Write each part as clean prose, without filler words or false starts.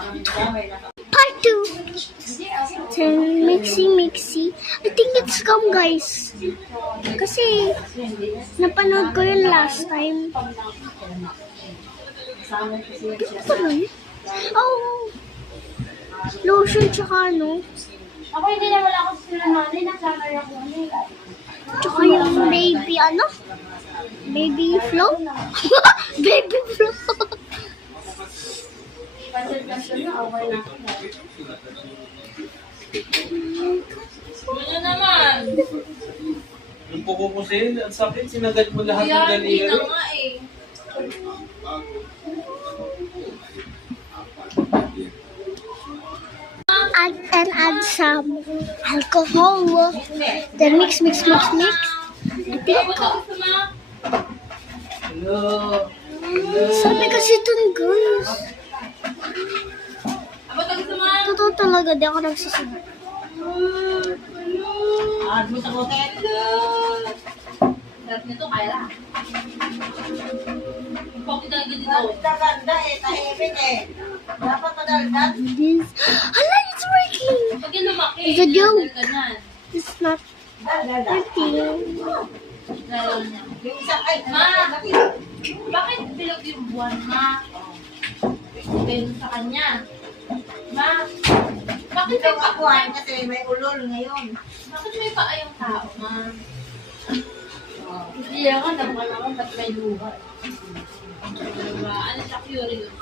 Part 2. Then, mixy. I think it's gum, guys. Kasi, napanood ko yun last time. Ito ba yun? Oh, lotion tsaka ano. Ako hindi na wala ako sila nanay. Nasanay ako. Tsaka yung baby ano? Baby flow? Baby flow. Pansel na okay na. Ano naman? Yung pukukusin, ang sakit, sinagat mo lahat ng Kaya hindi daliri. na nga eh. Add some alcohol. Then mix. I think. Hello. Sabi kasi dun, guys. Aba ito gusto mo? Totoo talaga, di ako nagsasabi. Mo sa koket. Sarap nito, kaya lang. Pag ito dito. Ganda eh, tahimik eh. Dapat madaldan. This. Hala, it's working. Pag yung lumaki, It's a joke. ka niyan. It's not Daldal. working. Lalo niya. Yung isang ay, Ma! Bakit bilog yung buwan, ma? Sabihin sa kanya. Ma! Bakit may ito pa akuhan kasi may ulol ngayon. Bakit may paa yung tao, ma? Hindi lang ka, naman ba't may luha? Diba? Ano siya, curious?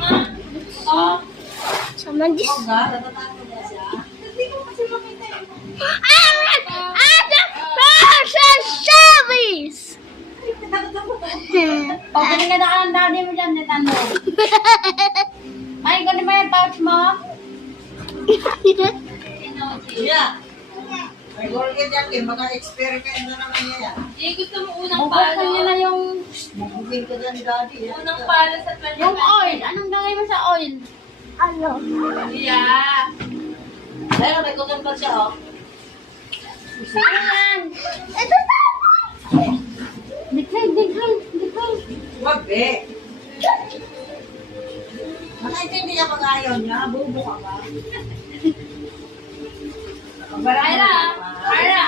Ma! Oh! Someone this. Natatakot na siya. Hindi ko kasi makita yun. Service. O, galing ka na ka ng daddy mo dyan, Netano. Ay, ganun ba yung pouch mo? Siya. May Colgate yan eh, maka-experiment na naman niya yan. Eh, gusto mo unang Buksan palo? niya na yung... Bubugin ka dyan, daddy. Unang palo sa 20. Yung oil, anong lagay mo sa oil? Ano? Yeah. Ayun, may kukumpa siya oh. Ayan. Ito tama. Dikay. Wag be. Nakaintindi ka pag ayaw niya, bubo ka ba? Kyra!